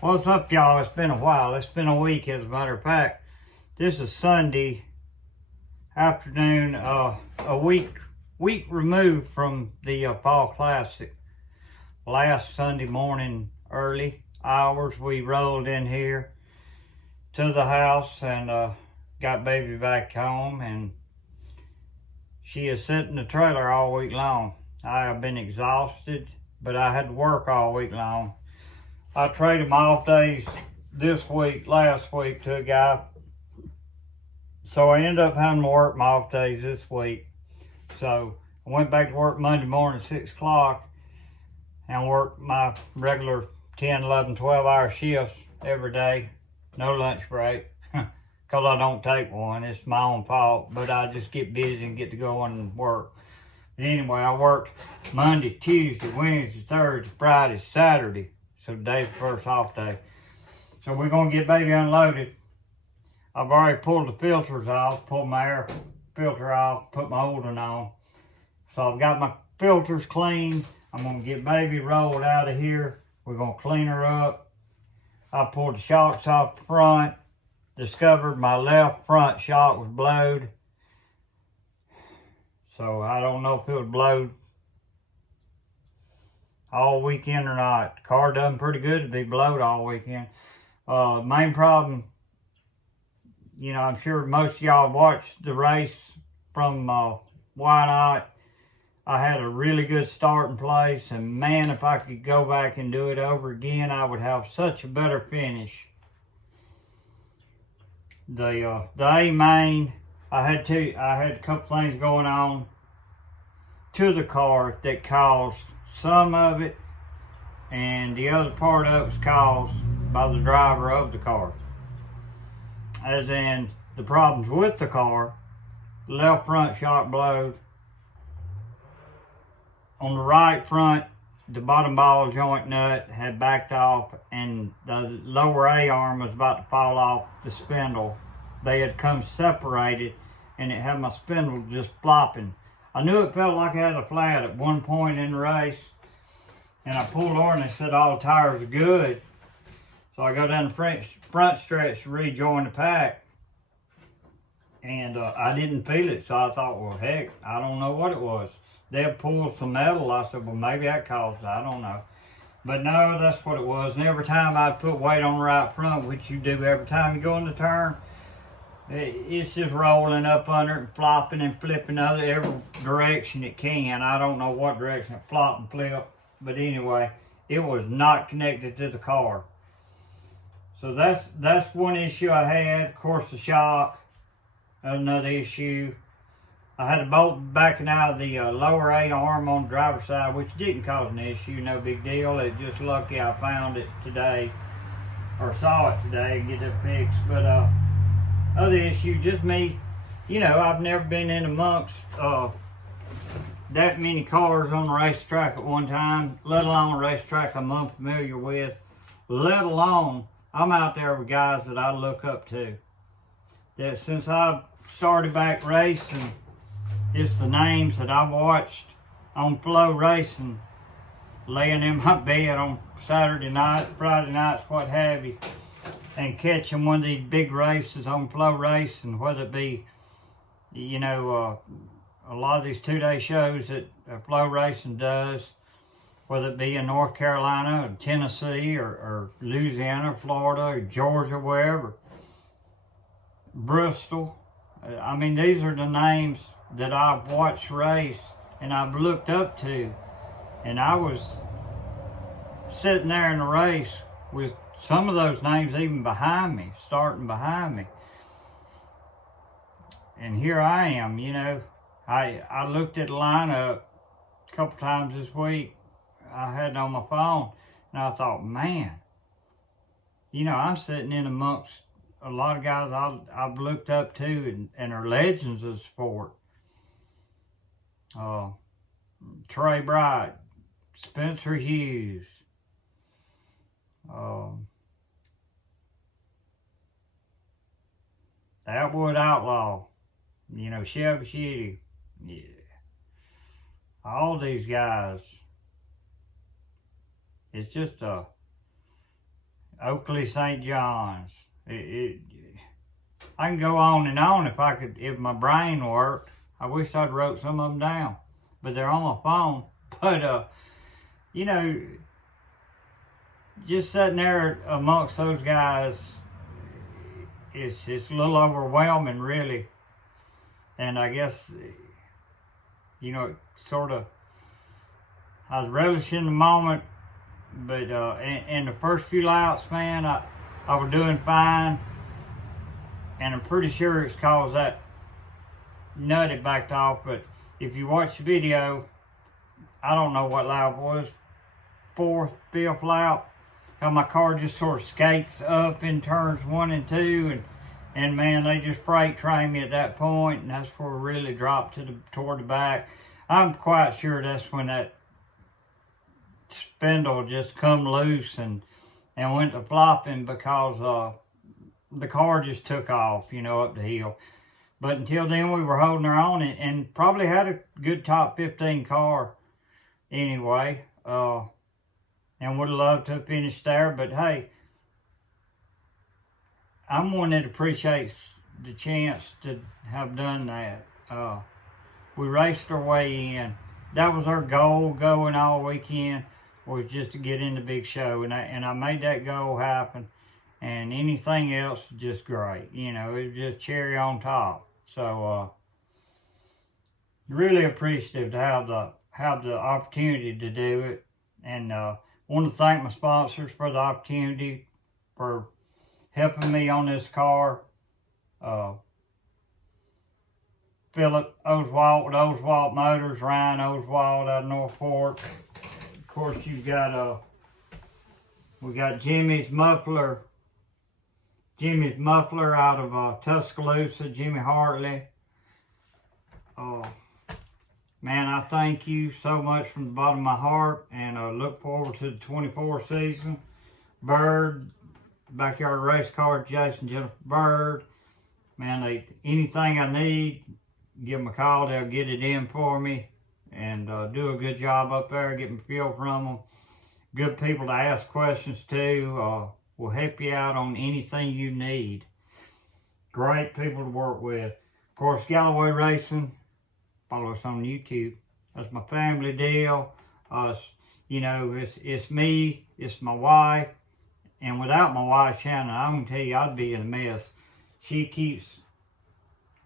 What's up, y'all? It's been a while. It's been a week, as a matter of fact. This is Sunday afternoon, a week removed from the Fall Classic. Last Sunday morning, early hours, we rolled in here to the house and got baby back home, and she is sitting in the trailer all week long. I have been exhausted, but I had to work all week long. I traded my off days last week to a guy. So I ended up having to work my off days this week. So I went back to work Monday morning at 6 o'clock and worked my regular 10, 11, 12 hour shifts every day. No lunch break. Because I don't take one. It's my own fault. But I just get busy and get to go and work. But anyway, I worked Monday, Tuesday, Wednesday, Thursday, Friday, Saturday. So today's the first off day. So we're going to get baby unloaded. I've already pulled the filters off, pulled my air filter off, put my old one on. So I've got my filters clean. I'm going to get baby rolled out of here. We're going to clean her up. I pulled the shocks off the front. Discovered my left front shock was blowed. So I don't know if it was blowed all weekend or not. The car done pretty good to be blowed all weekend. Main problem, you know, I'm sure most of y'all watched the race from Whynot. I had a really good starting place, and man, if I could go back and do it over again, I would have such a better finish. The A main, I had a couple things going on to the car that caused some of it, and the other part of it was caused by the driver of the car. As in, the problems with the car, left front shock blowed. On the right front, the bottom ball joint nut had backed off, and the lower A-arm was about to fall off the spindle. They had come separated, and it had my spindle just flopping. I knew it felt like I had a flat at one point in the race, and I pulled over and they said all the tires are good. So I go down the front stretch to rejoin the pack, and I didn't feel it. So I thought, well, heck, I don't know what it was. They had pulled some metal. I said, well, maybe that caused it. I don't know. But no, that's what it was. And every time I'd put weight on the right front, which you do every time you go in the turn, it's just rolling up under it and flopping and flipping every direction it can. I don't know what direction it flopped and flipped, but anyway, it was not connected to the car. So that's one issue I had. Of course, the shock, another issue. I had a bolt backing out of the lower A-arm on the driver's side, which didn't cause an issue, no big deal. It's just lucky I found it today, or saw it today, and get it fixed. But other issue, just me, you know, I've never been in amongst that many cars on the racetrack at one time, let alone a racetrack I'm unfamiliar with, let alone I'm out there with guys that I look up to. That since I started back racing, it's the names that I watched on Flow Racing, laying in my bed on Saturday night, Friday nights, what have you, and catching one of these big races on Flow Racing, whether it be, you know, a lot of these two-day shows that Flow Racing does, whether it be in North Carolina or Tennessee or Louisiana, Florida, or Georgia, wherever, Bristol. I mean, these are the names that I've watched race and I've looked up to. And I was sitting there in the race with some of those names even behind me, starting behind me. And here I am, you know. I looked at the lineup a couple times this week. I had it on my phone, and I thought, man, you know, I'm sitting in amongst a lot of guys I've looked up to and are legends of the sport. Trey Bright, Spencer Hughes, Atwood Outlaw, You know, Shelby Shitty. Yeah. All these guys. It's just Oakley St. John's. I can go on and on if my brain worked. I wish I'd wrote some of them down, but they're on my phone. But you know, just sitting there amongst those guys, it's a little overwhelming, really. And I guess, you know, sort of, I was relishing the moment, but in the first few laps, man, I was doing fine. And I'm pretty sure it's cause that nut it backed off. But if you watch the video, I don't know what lap it was, 4th, 5th lap, how my car just sort of skates up in turns 1 and 2, and man, they just freight trained me at that point, and that's where it really dropped toward the back. I'm quite sure that's when that spindle just come loose and went to flopping, because the car just took off, you know, up the hill. But until then, we were holding our own, and probably had a good top 15 car anyway. And would have loved to have finished there. But hey, I'm one that appreciates the chance to have done that. We raced our way in. That was our goal going all weekend, was just to get in the big show. And I made that goal happen. And anything else, just great. You know, it was just cherry on top. So, really appreciative to have the opportunity to do it. And want to thank my sponsors for the opportunity, for helping me on this car. Philip Oswalt with Oswalt Motors, Ryan Oswalt out of Northport. Of course, you've got we got Jimmy's Muffler out of Tuscaloosa, Jimmy Hartley. Man, I thank you so much from the bottom of my heart, and look forward to the 24 season. Bird, Backyard Race Car, Jason, Jennifer Bird. Man, anything I need, give them a call. They'll get it in for me, and do a good job up there, getting fuel from them. Good people to ask questions to. Will help you out on anything you need. Great people to work with. Of course, Galloway Racing. Follow us on YouTube. That's my family deal. You know, it's me, it's my wife, and without my wife, Shannon, I'm gonna tell you, I'd be in a mess. She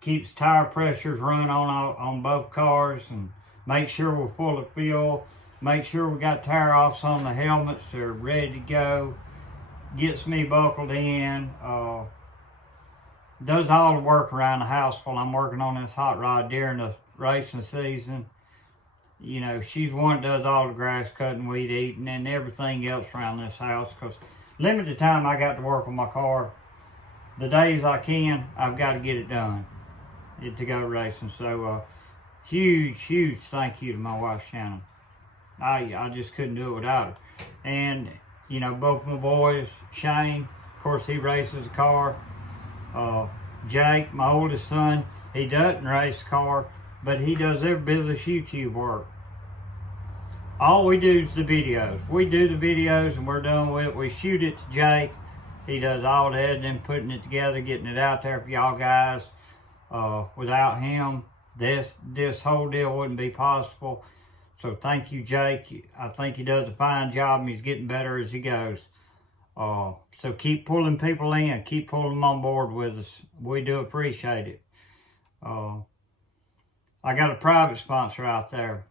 keeps tire pressures running on both cars, and make sure we're full of fuel. Make sure we got tire offs on the helmets. They're ready to go. Gets me buckled in. Does all the work around the house while I'm working on this hot rod during the racing season. You know, she's one that does all the grass cutting, weed eating, and everything else around this house, because limited time I got to work on my car. The days I can, I've got to get it done to go racing. So huge thank you to my wife Shannon. I just couldn't do it without her. And you know, both my boys, Shane, of course he races a car. Jake, my oldest son, he doesn't race a car, but he does every bit of this YouTube work. All we do is the videos. We do the videos and we're done with it. We shoot it to Jake. He does all the editing, putting it together, getting it out there for y'all guys. Without him, this whole deal wouldn't be possible. So thank you, Jake. I think he does a fine job, and he's getting better as he goes. So keep pulling people in. Keep pulling them on board with us. We do appreciate it. I got a private sponsor out there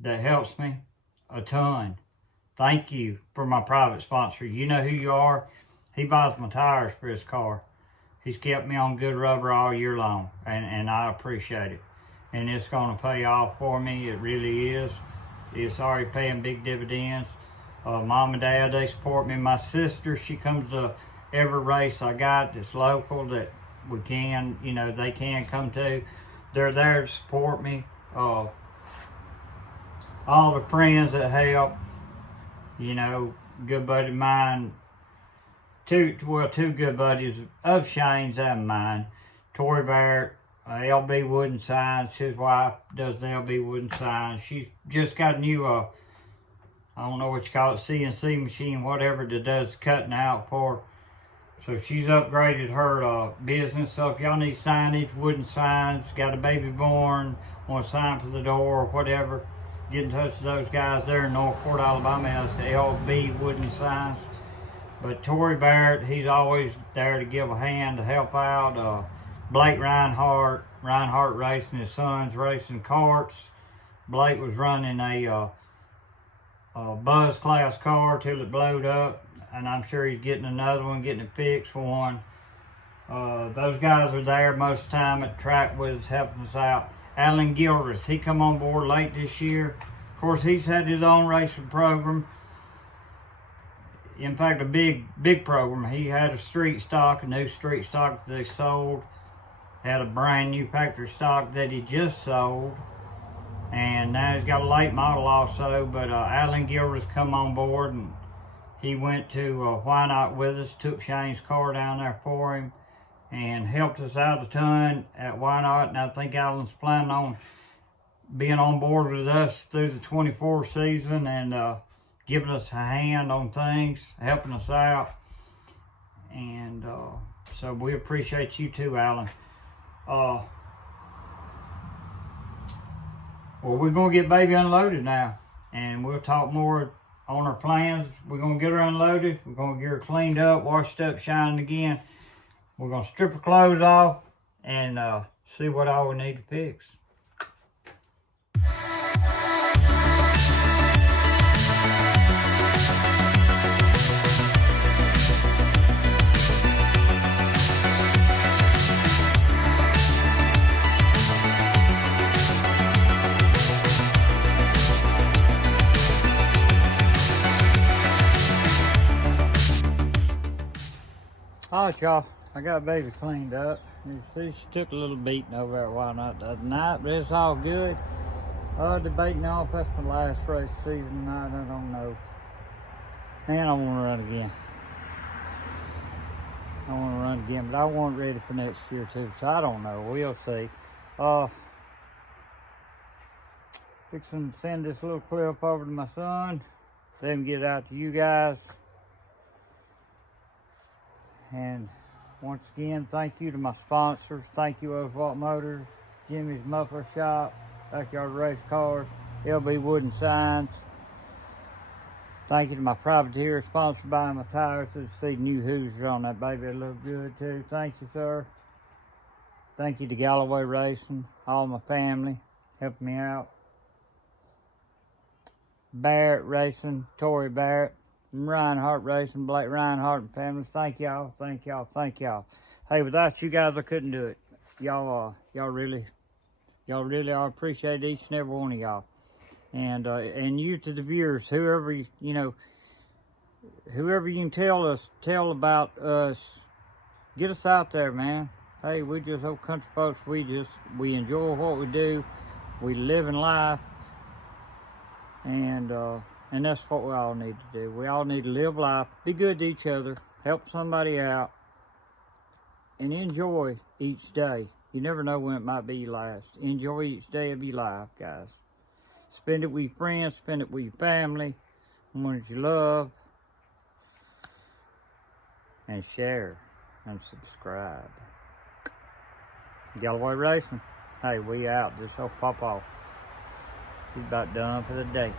that helps me a ton. Thank you for my private sponsor. You know who you are. He buys my tires for his car. He's kept me on good rubber all year long, and I appreciate it. And it's going to pay off for me. It really is. It's already paying big dividends. Mom and Dad, they support me. My sister, she comes to every race I got that's local that we can, you know, they can come to. They're there to support me. All the friends that help, you know, good buddy of mine, two good buddies of Shane's and mine, Tori Barrett, LB Wooden Signs. His wife does the LB Wooden Signs. She's just got a new, I don't know what you call it, CNC machine, whatever, that does cutting out for. So she's upgraded her business. So if y'all need signage, wooden signs, got a baby born, want a sign for the door or whatever, get in touch with those guys there in Northport, Alabama. That's LB Wooden Signs. But Tori Barrett, he's always there to give a hand, to help out. Blake Rinehart Racing, his son's racing karts. Blake was running a Buzz class car till it blowed up, and I'm sure he's getting another one, getting it fixed for one. Those guys are there most of the time at the track with us, helping us out. Alan Gilchrist, he come on board late this year. Of course, he's had his own racing program. In fact, a big program. He had a street stock, a new street stock that they sold. Had a brand new factory stock that he just sold. And now he's got a late model also. But Alan Gilchrist come on board, and he went to Whynot with us, took Shane's car down there for him, and helped us out a ton at Whynot. And I think Alan's planning on being on board with us through the 24 season and giving us a hand on things, helping us out. And so we appreciate you too, Alan. Well, we're going to get baby unloaded now, and we'll talk more on our plans. We're going to get her unloaded. We're going to get her cleaned up, washed up, shining again. We're going to strip her clothes off and see what all we need to fix. Alright, y'all, I got baby cleaned up. You see, she took a little beating over at Whynot the other night, but it's all good. Debating off, that's my last race season tonight, I don't know. And I want to run again. But I want it ready for next year too, so I don't know, we'll see. Fixing to send this little clip over to my son, let him get it out to you guys. And once again, thank you to my sponsors. Thank you, Oswalt Motors, Jimmy's Muffler Shop, Backyard Race Cars, LB Wooden Signs. Thank you to my privateer, sponsored by my tires. So see new Hoosiers on that baby, it look good too. Thank you, sir. Thank you to Galloway Racing, all my family, helping me out. Barrett Racing, Tori Barrett. Rinehart Racing, Blake Rinehart and family. Thank y'all. Hey, without you guys, I couldn't do it. Y'all really, I appreciate each and every one of y'all. And you to the viewers, whoever you can tell about us, get us out there, man. Hey, we just old country folks. We enjoy what we do. We live in life, and that's what we all need to do. We all need to live life, be good to each other, help somebody out, and enjoy each day. You never know when it might be your last. Enjoy each day of your life, guys. Spend it with your friends, spend it with your family, ones you love, and share and subscribe. Galloway Racing. Hey, we out. This whole Pawpaw. He's about done for the day.